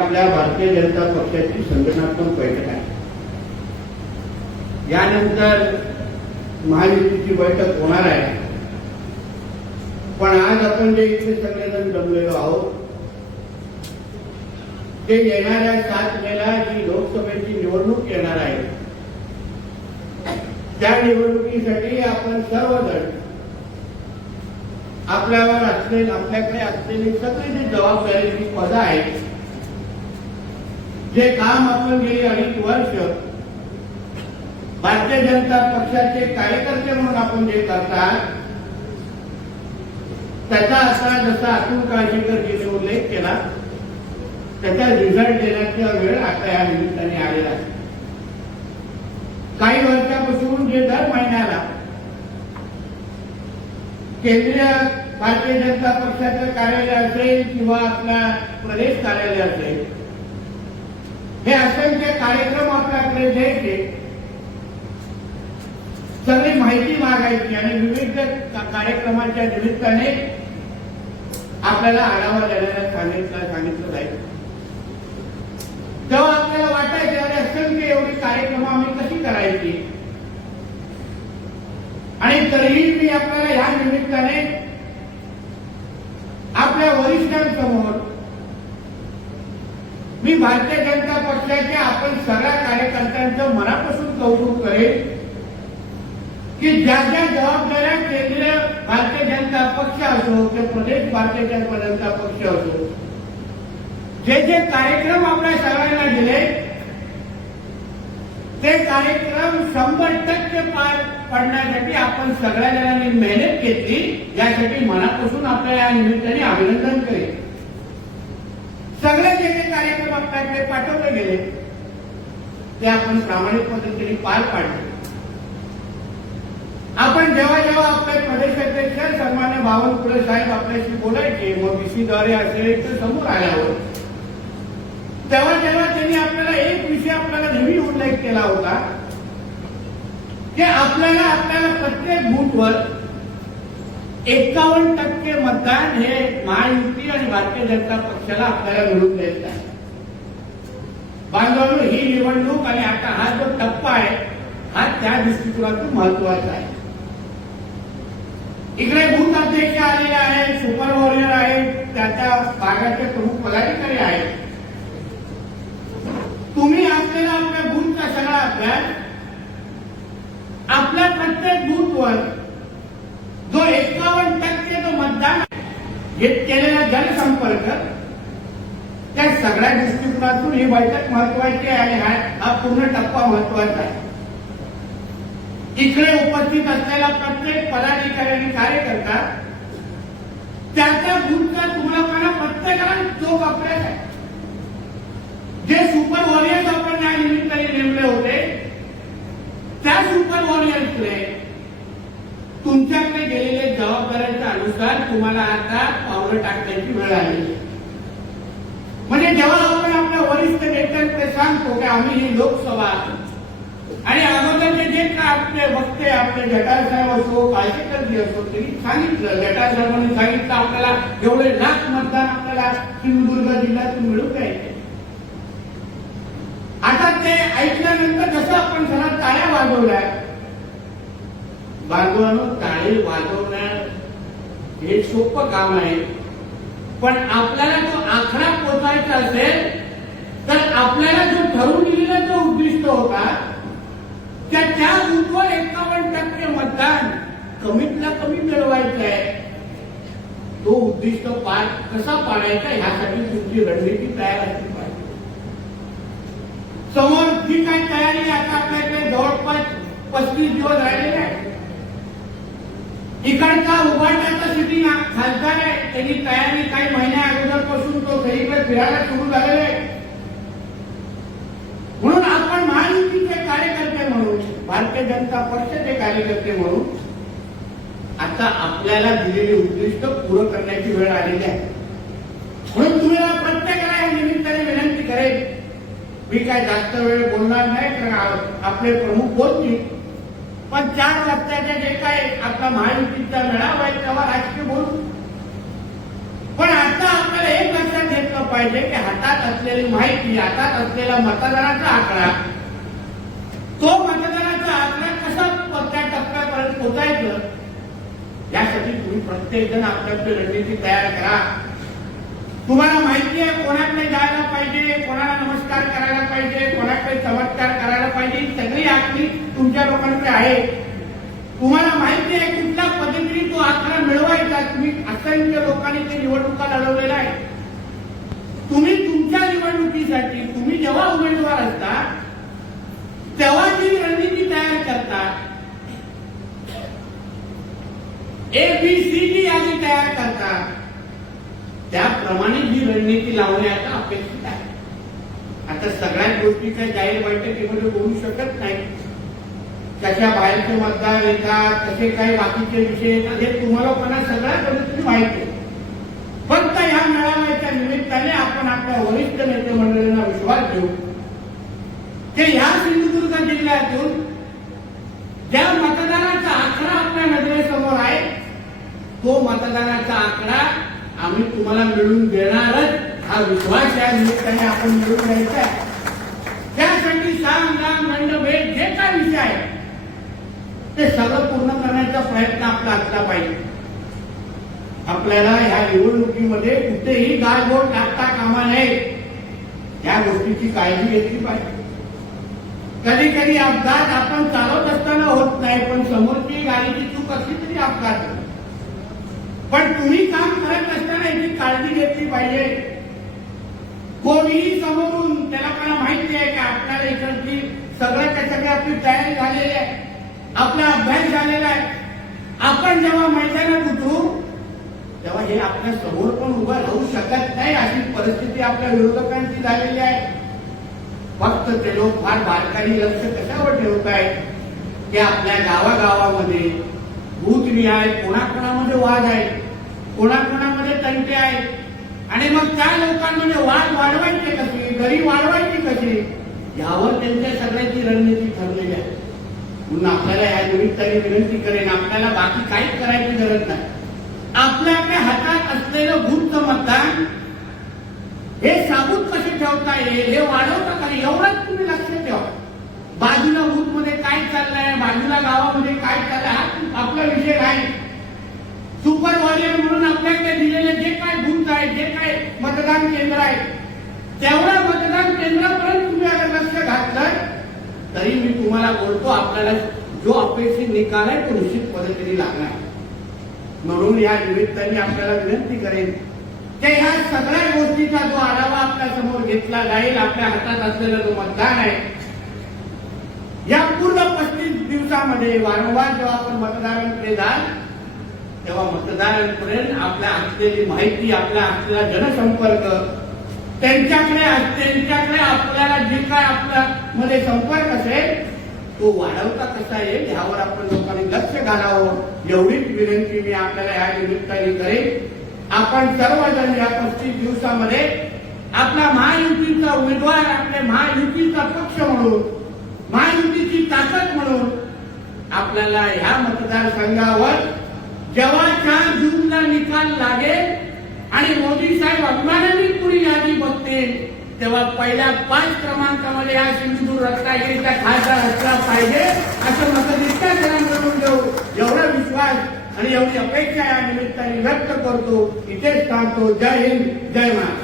आपल्या भारतीय जनता पक्षाची संघटनात्मक बैठक आहे. यानंतर महायुतीची बैठक होणार आहे. पण आज आपण जे इथे सगळेजण जमलेलो आहोत ते येणाऱ्या सात मेला जी लोकसभेची निवडणूक येणार आहे. त्या निवडणुकीसाठी आपण सर्वजण आपल्यावर असलेली आपल्याकडे असलेली सगळी जी जबाबदारीची पदं आहेत जे काम आपण गेली अडीच वर्ष भारतीय जनता पक्षाचे कार्यकर्ते म्हणून आपण जे करतात त्याचा असा जसा अतुल काळजीकरजीने उल्लेख केला त्याचा रिझल्ट देण्याचा वेळ आता या निमित्ताने आलेला आहे. काही वर्षापासून जे दर महिन्याला केंद्रीय भारतीय जनता पक्षाचं कार्यालय असेल किंवा आपला प्रदेश कार्यालय असेल हे असंख्य कार्यक्रम आपल्याकडे द्यायचे सगळी माहिती मागायची आणि विविध कार्यक्रमांच्या कार्यक्रमाच्या निमित्ताने आपल्याला आढावा देण्याला सांगितलं सांगितलं जाईल. तेव्हा आपल्याला वाटायचं अरे असंख्य एवढी कार्यक्रम आम्ही कशी करायची? आणि तरीही मी आपल्याला या निमित्ताने आपल्या वरिष्ठांसमोर मी भारतीय जनता पक्षाच्या आपण सगळ्या कार्यकर्त्यांचं मनापासून कौतुक करेन की ज्या ज्या जबाबदाऱ्या केंद्रीय भारतीय जनता पक्ष असो किंवा प्रदेश भारतीय जनता पक्ष असो जे जे कार्यक्रम आपल्या सगळ्यांना दिले ते कार्यक्रम शंभर टक्के पार पडण्यासाठी आपण सगळ्या जणांनी मेहनत घेतली यासाठी मनापासून आपल्याला या निमित्ताने अभिनंदन करेल सगळे जे काही कार्यक्रम आपल्याकडे पाठवले गेले ते आपण प्रामाणिक पद्धतीने पार पाडले. आपण जेव्हा जेव्हा आपले प्रदेशाध्यक्ष सन्मान्य बावनकुळे साहेब आपल्याशी बोलायचे मग बीसीद्वारे असेल तर समोर आल्यावर तेव्हा जेव्हा त्यांनी आपल्याला एक विषय आपल्याला नेहमी उल्लेख केला होता की आपल्याला आपल्याला प्रत्येक बूथवर एकावन्न टक्के मतदान हे महायुती आणि भारतीय जनता पक्षाला आपल्याला मिळून द्यायचं आहे. बांधवांनो ही निवडणूक आणि आता हा जो टप्पा आहे हा त्या दृष्टिकोनातून महत्त्वाचा आहे. इकडे बूथ अध्यक्ष आलेले आहेत सुपर वॉरियर आहेत त्याच्या भागाचे प्रमुख पदाधिकारी आहेत. तुम्ही असलेला आपल्या बूथचा सगळा अभ्यास आपल्या प्रत्येक बूथवर जो एकावन्न टक्के जो मतदान हे केलेला जनसंपर्क त्या सगळ्या दृष्टिकोनातून ही बैठक महत्वाची आहे. आणि हा पूर्ण टप्पा महत्त्वाचा आहे. इकडे उपस्थित असलेला प्रत्येक पदाधिकारी आणि कार्यकर्ता त्याच्या गुणचा तुम्हाला प्रत्येकाला जो अभ्यास आहे. जे सुपर वॉरियर्स आपण या निमित्ताने नेमले होते त्या सुपर वॉरियर्सने तुमच्याकडे गेलेले जबाबदाऱ्यांच्या अनुसार तुम्हाला आता पावलं टाकण्याची वेळ आलेली म्हणजे जेव्हा आपण आपल्या वरिष्ठ नेत्यांकडे सांगतो की आम्ही ही लोकसभा आणि अगोदरचे जे काय आपले वक्ते आपले जटासाहेब असो काळजीकरजी असो त्यांनी सांगितलं जटासाहेबांनी सांगितलं आपल्याला एवढे लाख मतदान आपल्याला सिंधुदुर्ग जिल्ह्यातून मिळून द्यायचे आता ते ऐकल्यानंतर जसं आपण सगळ्या ताळ्या वाजवल्या बांधवांनो टाळी वाजवणं हे सोपं काम आहे. पण आपल्याला जो आखडा पोचायचा असेल तर आपल्याला जो ठरवून दिलेला जो उद्दिष्ट होता त्या त्या एकावन्न टक्के मतदान कमीतला कमी मिळवायचं आहे. तो उद्दिष्ट पार कसा पाडायचा ह्यासाठी तुमची रणनीती तयार असली पाहिजे. समोर जी काही तयारी आता आपल्याकडे जवळपास पस्तीस दिवस राहिलेले आहेत. इकडचा उभारण्याचा सिटी खासदार आहे. त्यांनी तयारी काही महिन्या अगोदरपासून तो सगळीकडे फिरायला सुरू झालेला आहे. म्हणून आपण महायुतीचे कार्यकर्ते म्हणून भारतीय जनता पक्षाचे कार्यकर्ते म्हणून आता आपल्याला दिलेली उद्दिष्ट पूर्ण करण्याची वेळ आलेली आहे. म्हणून तुम्हाला प्रत्येकाला या निमित्ताने विनंती करेल मी काय जास्त वेळ बोलणार नाही कारण आपले प्रमुख बोलतील पण चार वाजताच्या जे काही आपला महायुतीचा मेळावा आहे तेव्हा राजकीय बोलू. पण आता आपल्याला एक लक्षात घेतलं पाहिजे की हातात असलेली माहिती हातात असलेला मतदानाचा आकडा तो मतदानाचा आकडा कसा त्या टप्प्यापर्यंत पोचायचं यासाठी तुम्ही प्रत्येक जण आपल्याकडे रणनीती तयार करा. तुम्हाला माहिती आहे कोणाकडे जायला पाहिजे कोणाला नमस्कार करायला पाहिजे कोणाकडे चमत्कार करायला पाहिजे सगळी आपली तुमच्या लोकांकडे आहे. तुम्हाला माहिती आहे कुठल्या पद्धतीने तो आकडा मिळवायचा तुम्ही असंख्य लोकांनी ते निवडणुका लढवलेल्या आहेत. तुम्ही तुमच्या निवडणुकीसाठी तुम्ही जेव्हा उमेदवार असता तेव्हा जी रणनीती तयार करता ए बी सी यादी तयार करता त्याप्रमाणे जी रणनीती लावण्याचा अपेक्षित आहे. आता सगळ्याच गोष्टीच्या जाहीर बैठकीमध्ये होऊ शकत नाही. जशा बाहेरचे मतदार येतात तसे काही बाकीचे विषय येतात हे तुम्हाला पण सगळ्या पद्धतीने माहिती फक्त ह्या मेळाव्याच्या निमित्ताने आपण आपल्या वरिष्ठ नेते मंडळींना विश्वास देऊ. ते ह्या सिंधुदुर्ग जिल्ह्यातून ज्या मतदानाचा आकडा आपल्या नजरेसमोर आहे तो मतदानाचा आकडा आम्ही तुम्हाला मिळवून देणारच. हा विश्वास या निमित्ताने आपण मिळवून द्यायचा आहे. त्यासाठी सांग दाम दंड भेद जे काय विषय आहे ते सगळं पूर्ण करण्याचा प्रयत्न आपला असला पाहिजे. आपल्याला ह्या निवडणुकीमध्ये कुठेही गायबोट टाकता कामा नये. या गोष्टीची काळजी घेतली पाहिजे. कधी कधी अपघात आपण चालवत असताना होत नाही पण समोरची गाडीची चूक असली तरी अपघात पण तुम्ही काम करत असताना याची काळजी घेतली पाहिजे. कोणीही समोरून त्याला मला माहिती आहे की आपल्याला इकडची सगळ्याच्या सगळी आपली तयारी झालेली आहे. आपला अभ्यास झालेला आहे. आपण जेव्हा मैदानात उतरू तेव्हा हे आपल्यासमोर पण उभं राहू शकत नाही अशी परिस्थिती आपल्या विरोधकांची झालेली आहे. फक्त ते लोक फार बारकाई लक्ष कशावर ठेवत आहेत? की आपल्या गावागावामध्ये भूतनिहाय कोणाकोणामध्ये वाद आहे कोणाकोणामध्ये तंटे आहेत? आणि मग त्या लोकांमध्ये वाद वाढवायचे कसे? गरी वाढवायची कशी? यावर त्यांच्या सगळ्याची रणनीती ठरलेली आहे. म्हणून आपल्याला या निमित्ताने विनंती करेन आपल्याला बाकी काहीच करायची गरज नाही. आपल्याकडे हातात असलेलं गुप्त मतदान हे साबूत कसे ठेवता येईल हे वाढवता का? एवढंच तुम्ही लक्ष ठेवा. बाजूला बूथमध्ये काय चाललंय बाजूला गावामध्ये काय चाललंय हा आपला विषय नाही. सुपर वॉरियर म्हणून आपल्याकडे दिलेले जे काय बूथ आहे जे काय मतदान केंद्र आहे तेवढ्या मतदान केंद्रापर्यंत तुम्ही अगर लक्ष घातलं तरी मी तुम्हाला बोलतो आपल्याला जो अपेक्षित निकाल आहे तो निश्चित पद्धतीने लागणार म्हणून या निमित्ताने आपल्याला विनंती करेन की ह्या सगळ्या गोष्टीचा जो आढावा आपल्यासमोर घेतला जाईल आपल्या हातात असलेला जो मतदान आहे या पूर्ण पस्तीस दिवसामध्ये वारंवार जेव्हा आपण मतदारांकडे जाल तेव्हा मतदारांपर्यंत आपल्या असलेली माहिती आपल्या असलेला जनसंपर्क त्यांच्याकडे त्यांच्याकडे आपल्याला जे काय आपल्या मध्ये संपर्क असेल तो वाढवता कसा येईल ह्यावर आपण लोकांनी लक्ष घालावं. एवढीच विनंती मी आपल्याला या निमित्ताने करेन. आपण सर्वजण या पस्तीस दिवसामध्ये आपला महायुतीचा उमेदवार आपल्या महायुतीचा पक्ष म्हणून महायुतीची ताकद म्हणून आपल्याला ह्या मतदारसंघावर जेव्हा चार जूनला निकाल लागेल आणि मोदी साहेब अभिमानाने पुढे यादी बघतील तेव्हा पहिल्या पाच क्रमांकामध्ये हा सिंधुदुर्ग रत्नागिरीचा खासदार असला पाहिजे असं मतनिष्ठा जणांकडून देऊ. एवढा विश्वास आणि एवढी अपेक्षा या निमित्ताने व्यक्त करतो. इथेच सांगतो जय हिंद. जय महाराष्ट्र.